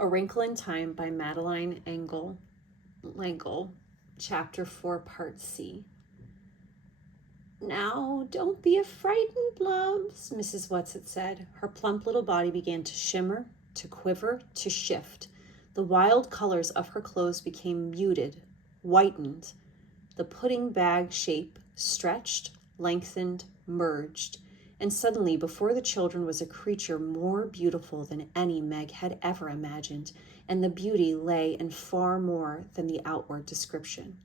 A Wrinkle in Time by Madeleine Langle, Chapter 4, Part C. Now, don't be a frightened, Blobs, Mrs. Whatsit said. Her plump little body began to shimmer, to quiver, to shift. The wild colors of her clothes became muted, whitened. The pudding bag shape stretched, lengthened, merged. And suddenly, before the children was a creature more beautiful than any Meg had ever imagined, and the beauty lay in far more than the outward description.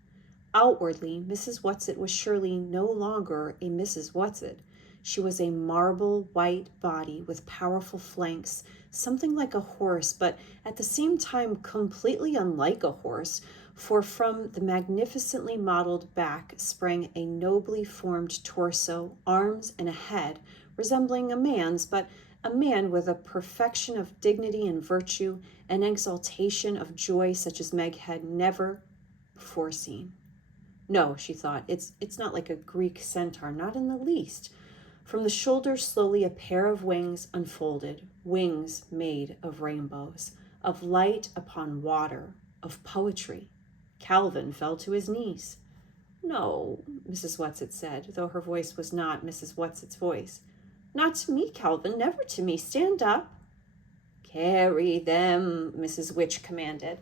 Outwardly, Mrs. Whatsit was surely no longer a Mrs. Whatsit. She was a marble white body with powerful flanks, something like a horse, but at the same time completely unlike a horse, for from the magnificently modeled back sprang a nobly formed torso, arms, and a head resembling a man's, but a man with a perfection of dignity and virtue, an exaltation of joy such as Meg had never before seen. No, she thought, it's not like a Greek centaur, not in the least. From the shoulders slowly a pair of wings unfolded, wings made of rainbows, of light upon water, of poetry. Calvin fell to his knees. No, Mrs. Whatsit said, though her voice was not Mrs. Whatsit's voice. Not to me, Calvin, never to me. Stand up. Carry them, Mrs. Witch commanded.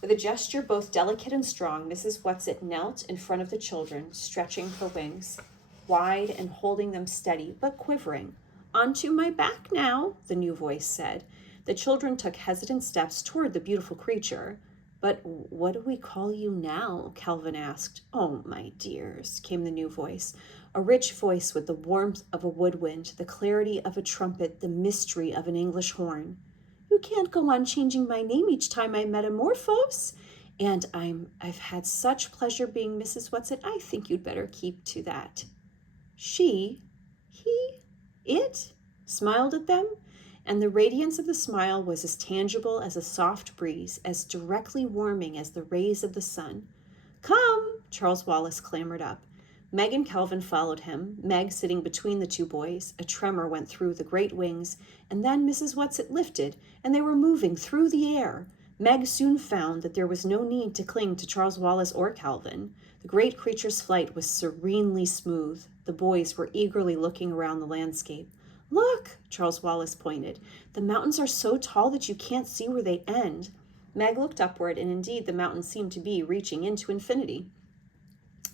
With a gesture both delicate and strong, Mrs. Whatsit knelt in front of the children, stretching her wings, wide and holding them steady, but quivering. Onto my back now, the new voice said. The children took hesitant steps toward the beautiful creature. But what do we call you now? Calvin asked. Oh, my dears, came the new voice, a rich voice with the warmth of a woodwind, the clarity of a trumpet, the mystery of an English horn. You can't go on changing my name each time I metamorphose. And I've had such pleasure being Mrs. Whatsit, I think you'd better keep to that. She, he, it smiled at them, and the radiance of the smile was as tangible as a soft breeze, as directly warming as the rays of the sun. Come, Charles Wallace clambered up. Meg and Calvin followed him, Meg sitting between the two boys. A tremor went through the great wings, and then Mrs. Whatsit lifted, and they were moving through the air. Meg soon found that there was no need to cling to Charles Wallace or Calvin. The great creature's flight was serenely smooth. The boys were eagerly looking around the landscape. Look, Charles Wallace pointed. The mountains are so tall that you can't see where they end. Meg looked upward, and indeed the mountains seemed to be reaching into infinity.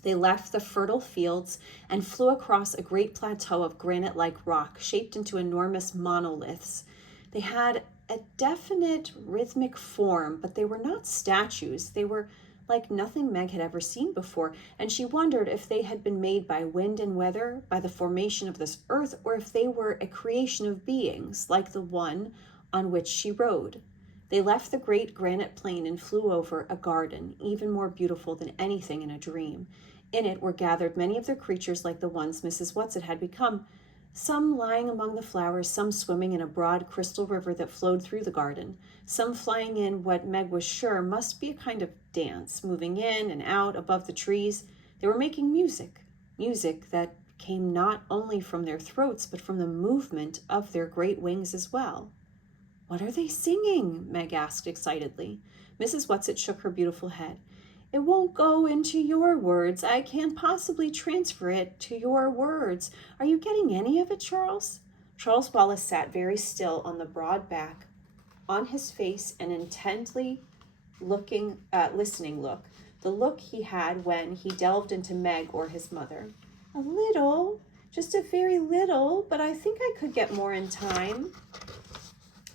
They left the fertile fields and flew across a great plateau of granite-like rock shaped into enormous monoliths. They had a definite rhythmic form, but they were not statues. They were like nothing Meg had ever seen before, and she wondered if they had been made by wind and weather, by the formation of this earth, or if they were a creation of beings like the one on which she rode. They left the great granite plain and flew over a garden, even more beautiful than anything in a dream. In it were gathered many of their creatures like the ones Mrs. Whatsit had become, some lying among the flowers, some swimming in a broad crystal river that flowed through the garden, some flying in what Meg was sure must be a kind of dance, moving in and out above the trees. They were making music, music that came not only from their throats, but from the movement of their great wings as well. What are they singing? Meg asked excitedly. Mrs. Whatsit shook her beautiful head. It won't go into your words. I can't possibly transfer it to your words. Are you getting any of it, Charles? Charles Wallace sat very still on the broad back, on his face an intently listening look, the look he had when he delved into Meg or his mother. A little, just a very little, but I think I could get more in time.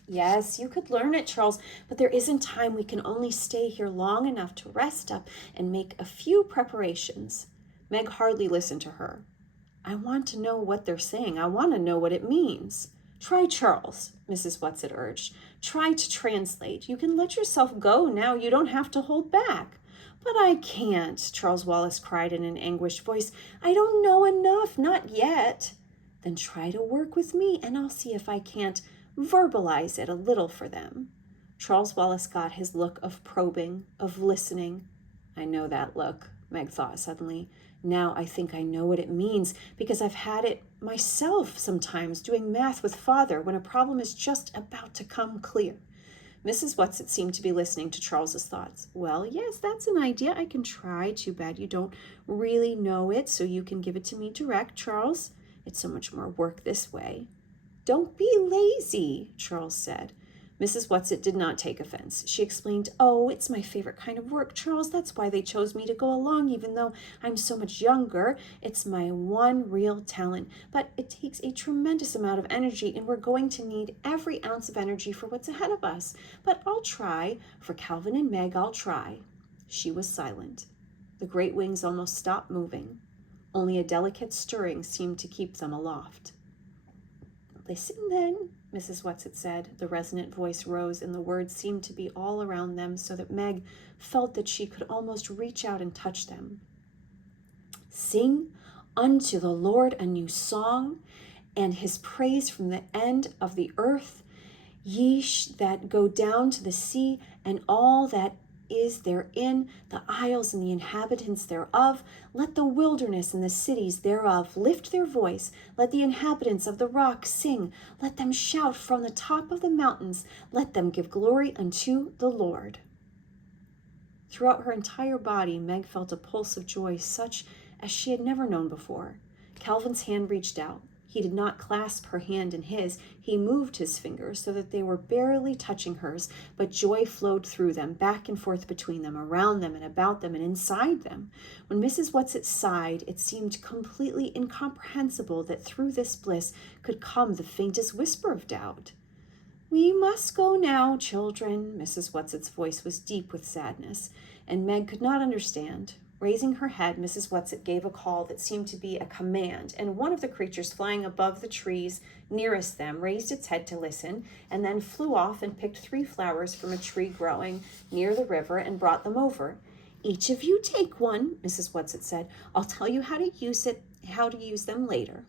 Yes, you could learn it, Charles, but there isn't time. We can only stay here long enough to rest up and make a few preparations. Meg hardly listened to her. I want to know what they're saying. I want to know what it means. Try, Charles, Mrs. Whatsit urged. Try to translate. You can let yourself go now. You don't have to hold back. But I can't, Charles Wallace cried in an anguished voice. I don't know enough, not yet. Then try to work with me, and I'll see if I can't verbalize it a little for them. Charles Wallace got his look of probing, of listening. I know that look, Meg thought suddenly. Now I think I know what it means, because I've had it myself sometimes doing math with Father when a problem is just about to come clear. Mrs. Whatsit seemed to be listening to Charles's thoughts. Well, yes, that's an idea. I can try. Too bad you don't really know it, so you can give it to me direct, Charles. It's so much more work this way. Don't be lazy, Charles said. Mrs. Whatsit did not take offense. She explained, oh, it's my favorite kind of work, Charles. That's why they chose me to go along, even though I'm so much younger. It's my one real talent. But it takes a tremendous amount of energy, and we're going to need every ounce of energy for what's ahead of us. But I'll try. For Calvin and Meg, I'll try. She was silent. The great wings almost stopped moving. Only a delicate stirring seemed to keep them aloft. Listen then, Mrs. Whatsit said. The resonant voice rose, and the words seemed to be all around them, so that Meg felt that she could almost reach out and touch them. Sing unto the Lord a new song, and his praise from the end of the earth, ye that go down to the sea, and all that is therein, the isles and the inhabitants thereof. Let the wilderness and the cities thereof lift their voice. Let the inhabitants of the rock sing. Let them shout from the top of the mountains. Let them give glory unto the Lord. Throughout her entire body, Meg felt a pulse of joy such as she had never known before. Calvin's hand reached out. He did not clasp her hand in his. He moved his fingers so that they were barely touching hers, but joy flowed through them, back and forth between them, around them and about them and inside them. When Mrs. Whatsit sighed, it seemed completely incomprehensible that through this bliss could come the faintest whisper of doubt. We must go now, children. Mrs. Whatsit's voice was deep with sadness, and Meg could not understand. Raising her head, Mrs. Whatsit gave a call that seemed to be a command, and one of the creatures flying above the trees nearest them raised its head to listen, and then flew off and picked 3 flowers from a tree growing near the river and brought them over. Each of you take one, Mrs. Whatsit said. I'll tell you how to use them later.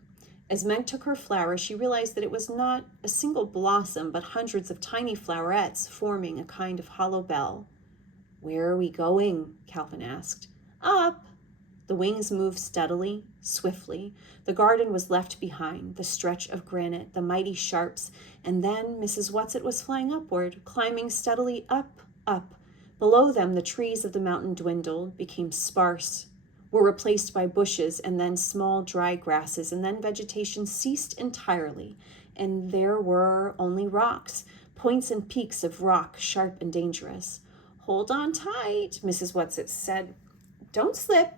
As Meg took her flower, she realized that it was not a single blossom, but hundreds of tiny flowerets forming a kind of hollow bell. Where are we going? Calvin asked. Up. The wings moved steadily, swiftly. The garden was left behind, the stretch of granite, the mighty sharps, and then Mrs. Whatsit was flying upward, climbing steadily up, up. Below them, the trees of the mountain dwindled, became sparse, were replaced by bushes, and then small dry grasses, and then vegetation ceased entirely, and there were only rocks, points and peaks of rock, sharp and dangerous. Hold on tight, Mrs. Whatsit said. Don't slip.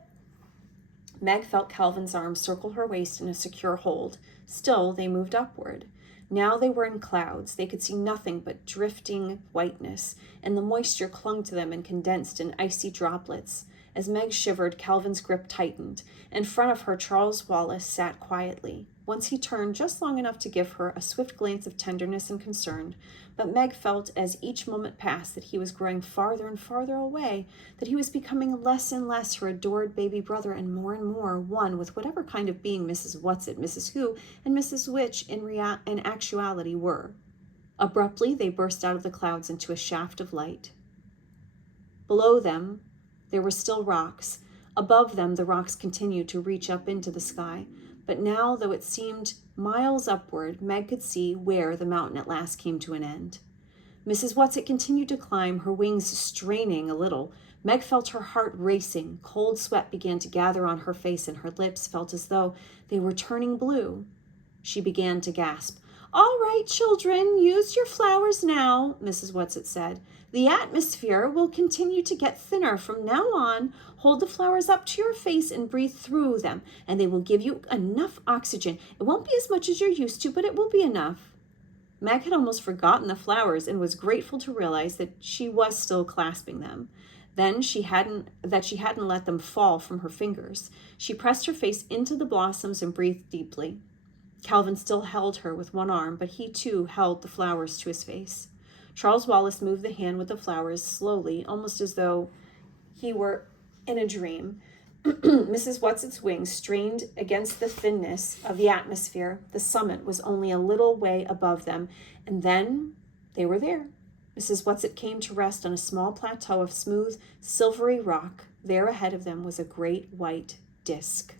Meg felt Calvin's arm circle her waist in a secure hold. Still, they moved upward. Now they were in clouds. They could see nothing but drifting whiteness, and the moisture clung to them and condensed in icy droplets. As Meg shivered, Calvin's grip tightened. In front of her, Charles Wallace sat quietly. Once he turned just long enough to give her a swift glance of tenderness and concern, but Meg felt as each moment passed that he was growing farther and farther away, that he was becoming less and less her adored baby brother and more one with whatever kind of being Mrs. Whatsit, Mrs. Who, and Mrs. Which in actuality were. Abruptly, they burst out of the clouds into a shaft of light. Below them, there were still rocks. Above them, the rocks continued to reach up into the sky. But now, though it seemed miles upward, Meg could see where the mountain at last came to an end. Mrs. Whatsit continued to climb, her wings straining a little. Meg felt her heart racing. Cold sweat began to gather on her face, and her lips felt as though they were turning blue. She began to gasp. All right, children, use your flowers now, Mrs. Whatsit said. The atmosphere will continue to get thinner from now on. Hold the flowers up to your face and breathe through them, and they will give you enough oxygen. It won't be as much as you're used to, but it will be enough. Meg had almost forgotten the flowers and was grateful to realize that she was still clasping them. Then she hadn't let them fall from her fingers. She pressed her face into the blossoms and breathed deeply. Calvin still held her with one arm, but he too held the flowers to his face. Charles Wallace moved the hand with the flowers slowly, almost as though he were in a dream. Mrs. Whatsit's wings strained against the thinness of the atmosphere. The summit was only a little way above them, and then they were there. Mrs. Whatsit came to rest on a small plateau of smooth, silvery rock. There ahead of them was a great white disk.